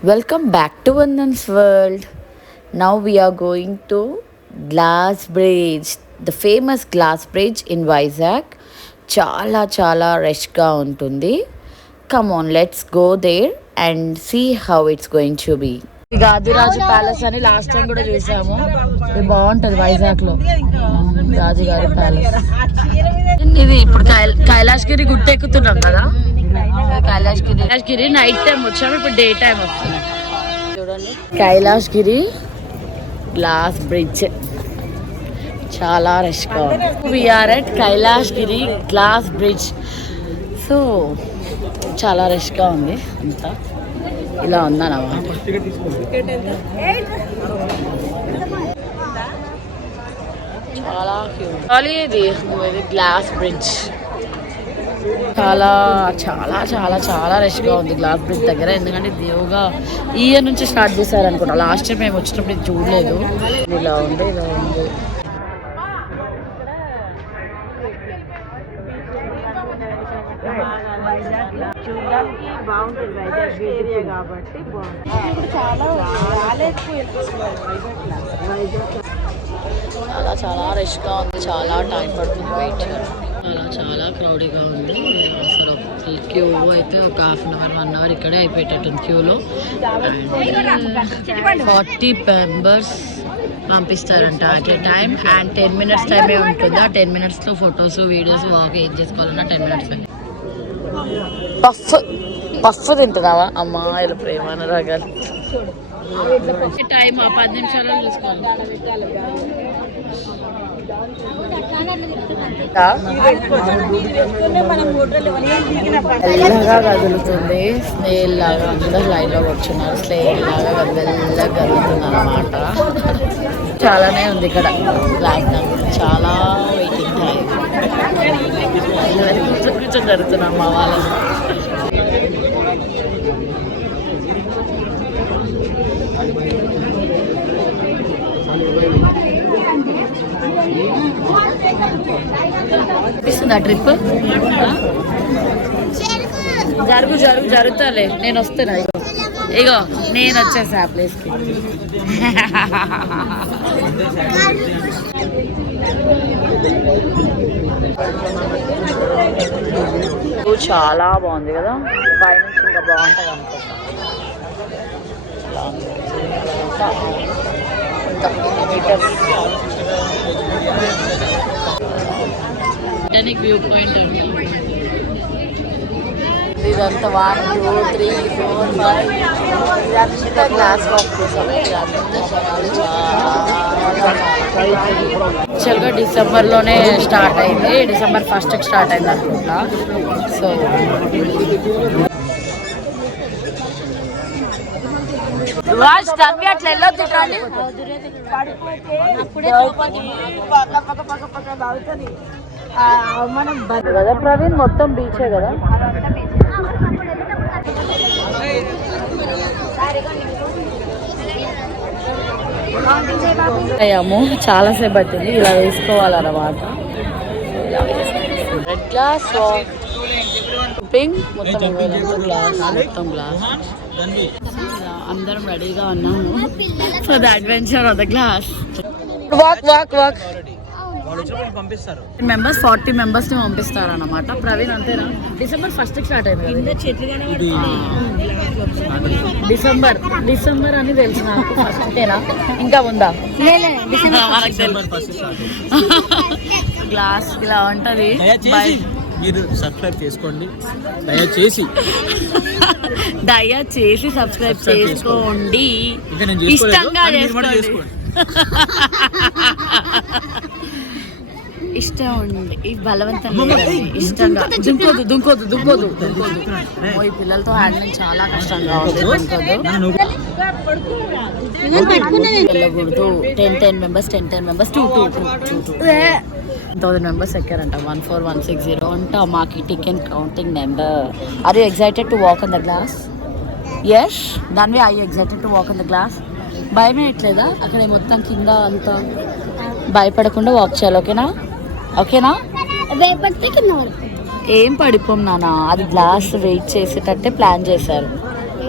Welcome back to Vandan's World. Now we are going to Glass Bridge, the famous Glass Bridge in Vizag. Chala rush ga untundi. Come on, let's go there and see how it's going to be. Gadiraju palace అని last time కూడా చూసాము. ఇది బాగుంటది వైజాగ్ లో రాజుగారి palace. ఇది ఇప్పుడు కైలాసగిరి గుట్ట ఎక్కుతున్నాం కదా. కైలాసగిరి నైట్ టైం వచ్చాము, ఇప్పుడు డే టైం వస్తున్నాం. చూడండి కైలాసగిరి గ్లాస్ బ్రిడ్జ్ చాలా రష్గా ఉంది. We are at Kailasagiri glass bridge. So చాలా రష్గా ఉంది, అంతా ఇలా ఉందన్నమాట. చాలా ఇది గ్లాస్ బ్రిడ్జ్ చాలా చాలా చాలా చాలా రష్గా ఉంది గ్లాస్ బ్రిడ్జ్ దగ్గర. ఎందుకంటే దేవుగా ఈ ఇయర్ నుంచి స్టార్ట్ చేశారు అనుకున్నా. లాస్ట్ టైం మేము వచ్చినప్పుడు ఇది చూడలేదు. ఇలా ఉంది. చూడడానికి బాగుంటుంది వైజాగ్ ఏరియా కాబట్టి బాగుంటుంది. చాలా చాలా రష్గా ఉంది, చాలా టైం పడుతుంది వెయిట్. చాలా క్రౌడీగా ఉంది. అసలు క్యూ అయితే ఒక ½ అవర్ 1 అవర్ ఇక్కడే అయిపోయేటట్టుంది క్యూలో. 40 మెంబర్స్ పంపిస్తారంట at a time. And 10 minutes టైమే ఉంటుంది. ఆ 10 minutesలో ఫొటోస్ వీడియోస్ వాక్ ఏం చేసుకోవాలన్నా 10 minutes. పఫ్ తింటున్నావా అమ్మా? ఇలా ప్రేమాన రాగాలి. టైం 10 నిమిషాలు చూసుకోవాలి. మెల్లగా కదులుతుంది స్నేల్ లాగా. అందరు లైన్ లో కూర్చున్నారు. స్నేల్ లాగా మెల్లగా కదులుతున్నారు అన్నమాట. చాలానే ఉంది ఇక్కడ లైన్, చాలా వెయిటింగ్ టైం. కూర్చొని జరుగుతున్నాం మా వాళ్ళని. అనిపిస్తుందా ట్రిప్? జరుగుతాలే, నేను వస్తున్నా. ఇగో నేను వచ్చేసా ఆ ప్లేస్కి. చాలా బాగుంది కదా, పైనుంచి ఇంకా బాగుంటుంది అనుకుంటా. వ్యూ పాయింట్ అండి ఇదంతా. 1 2 3 4 5 ఇదంతా గ్లాస్ వాక్ కోసం. యాక్చువల్గా డిసెంబర్లోనే స్టార్ట్ అయింది. డిసెంబర్ 1st స్టార్ట్ అయింది అనుకుంటా. సో అట్లా వెళ్ళొద్దు కానీ కదా ప్రవీణ్. మొత్తం బీచే కదా. అయ్యాము చాలాసేపు పట్టింది. ఇలా వేసుకోవాలన్నమాట. రెడ్ గ్లాస్ పింక్ మొత్తం గ్లాస్ అందరం రెడీగా ఉన్నాము for the adventure of the glass. Walk members 40 members ని పంపిస్తారు అన్నమాట. ప్రవీణ్ అంతేనా? డిసెంబర్ 1st స్టార్ట్ అయింది. డిసెంబర్ అని తెలుసు నాకు. ఫస్టేనా ఇంకా ఉందా? గ్లాస్ ఇలా ఉంటది. మీరు సబ్స్క్రైబ్ చేసుకోండి దయచేసి సబ్స్క్రైబ్ చేసుకోండి. ఇష్టంగా చేసుకోండి. ఇష్టం ఉండి ఈ బలవంతంగా ఇష్టంగా దుంకోదు. ఈ పిల్లలతో హ్యాండ్లింగ్ చాలా కష్టంగా ఉంది. వెళ్ళకూడదు. 10 మెంబర్స్ 2,000 మెంబర్స్ ఎక్కారంట. 14160 అంట మాకు ticket counting number. Are you excited to walk on the glass? Yes దానివే. I excited to walk on the glass. భయం వేయట్లేదా? అక్కడ మొత్తం కింద అంతా భయపడకుండా వాక్ చేయాలి. ఓకేనా? ఏం పడిపోం నాన్న, అది గ్లాస్ వెయిట్ చేసేటట్టే ప్లాన్ చేశారు.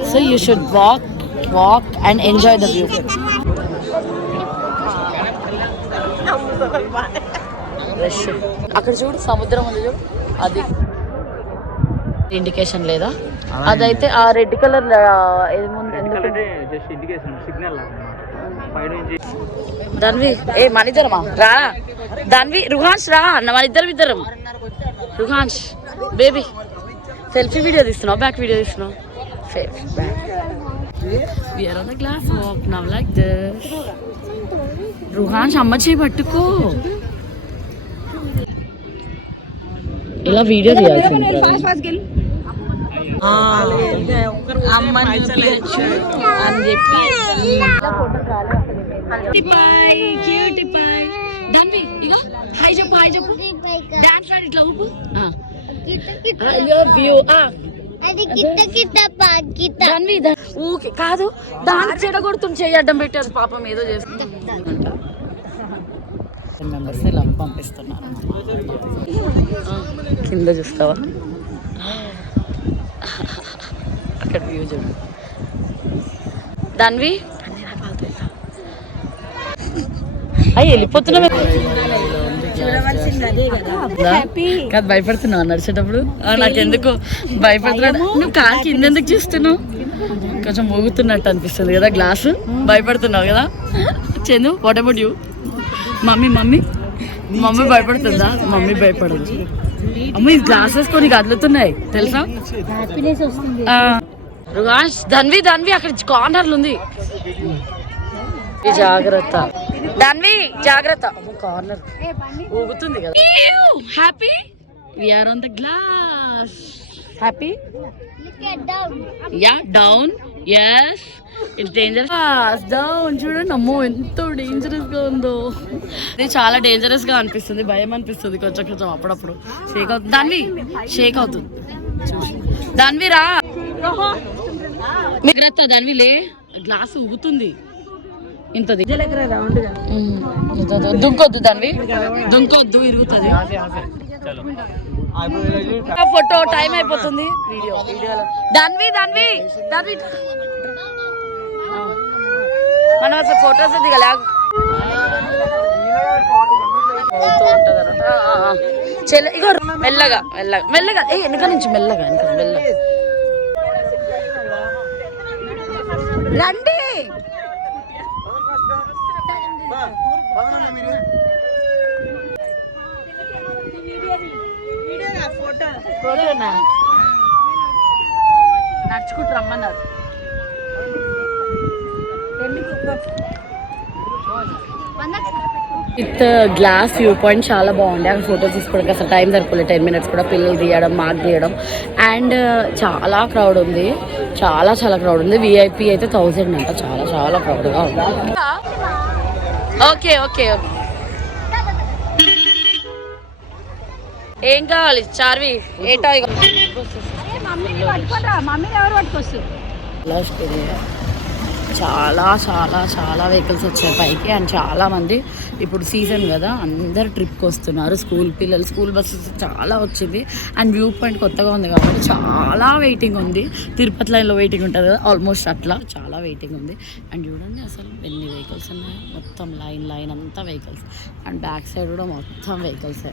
So you should walk walk and enjoy the view. Rush అక్కడ చూడు, సముద్రం ఉంది చూడు, అది ఇండికేషన్ లేదా? అదైతే ఆ రెడ్ కలర్ ధన్వి, ఏ మనిద్దరమా రా, ధన్వి రుహాన్స్ రా, మన ఇద్దరం రుహాన్స్ బేబీ సెల్ఫీ వీడియో తీస్తున్నావు, బ్యాక్ వీడియో తీస్తున్నావు. We are on the glass walk now like this. Ruhans అమ్మ చేయి పట్టుకో, ఇలా వీడియో తీయాల్సింది. అమ్మని చూపించు అని చెప్పి ధన్వి ఇగో హాయ్ చెప్పు, హాయ్ చెప్పు, డాన్స్ ఆడి ఇట్లా ఊపు. ఊకే కాదు, దాన్ని చెడగొడుతుంది, చెయ్యి అడ్డం పెట్టారు పాపం, ఏదో చేస్తుందంట. మెంబర్స్ ఇలా పంపిస్తున్నారు. కింద చూస్తావా, అక్కడ వ్యూ చూడు. ధన్వి అయ్యి వెళ్ళిపోతున్నావు కాదు, భయపడుతున్నావు నడిచేటప్పుడు? నాకెందుకు భయపడుతున్నాడు, నువ్వు కార్ కింద ఎందుకు చూస్తున్నావు? కొంచెం మోగుతున్నట్టు అనిపిస్తుంది కదా గ్లాసు, భయపడుతున్నావు కదా. Chandu what about you? Mummy భయపడుతుందా? మమ్మీ భయపడదు. అమ్మ ఈ గ్లాసెస్ కొన్ని కదులుతున్నాయి తెలుసా? రుహాన్స్ ధన్వి అక్కడ కార్నర్లు ఉంది, జాగ్రత్త ధన్వి జాగ్రత్త, కార్నర్ ఊగుతుంది కదా. Happy we are on the glass, happy yeah down, yes it's dangerous down. చూడండి అమ్మో ఎంతో డేంజరస్ గా ఉందో, ఇది చాలా డేంజరస్ గా అనిపిస్తుంది, భయం అనిపిస్తుంది కొంచెం అప్పుడప్పుడు. షేక్ అవుతుంది ధన్వి, షేక్ అవుతుంది. ధన్వి రా, జాగ్రత్త ధన్వి లే, గ్లాస్ ఊగుతుంది ఇంతది. దుంకొద్దు ధన్వి, దుంకొద్దు, ఇరుగుతుంది. ఫోటో టైం అయిపోతుంది, వీడియోలో ధన్వి మనం అసలు ఫొటోస్ దిగలే. ఇగో మెల్లగా వెనక నుంచి మెల్లగా రండి. నడుచుకుంటూ రమ్మన్నారు. విత్ గ్లాస్ వ్యూ పాయింట్ చాలా బాగుంది. అక్కడ ఫోటోస్ తీసుకోవడానికి అసలు టైం సరిపోలేదు, 10 minutes కూడా. పిల్లలు తీయడం, మాకు తీయడం, అండ్ చాలా క్రౌడ్ ఉంది, చాలా క్రౌడ్ ఉంది. విఐపి అయితే 1000 అంట, చాలా క్రౌడ్గా ఉంది. ఓకే ఏం కావాలి చార్వి? ఏటా చాలా వెహికల్స్ వచ్చాయి పైకి. అండ్ చాలామంది ఇప్పుడు సీజన్ కదా, అందరు ట్రిప్కి వస్తున్నారు. స్కూల్ పిల్లలు, స్కూల్ బస్సెస్ చాలా వచ్చింది. అండ్ వ్యూ పాయింట్ కొత్తగా ఉంది కాబట్టి చాలా వెయిటింగ్ ఉంది. తిరుపతి లైన్లో వెయిటింగ్ ఉంటుంది కదా, ఆల్మోస్ట్ అట్లా చాలా వెయిటింగ్ ఉంది. అండ్ చూడండి అసలు ఎన్ని వెహికల్స్ ఉన్నాయి, మొత్తం లైన్ అంతా వెహికల్స్. అండ్ బ్యాక్ సైడ్ కూడా మొత్తం vehicles.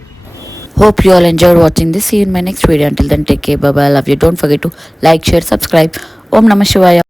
Hope you all enjoyed watching this. See you in my next video. Until then, take care. Bye bye. Love you. Don't forget to like, share, subscribe. Om Namah Shivaya.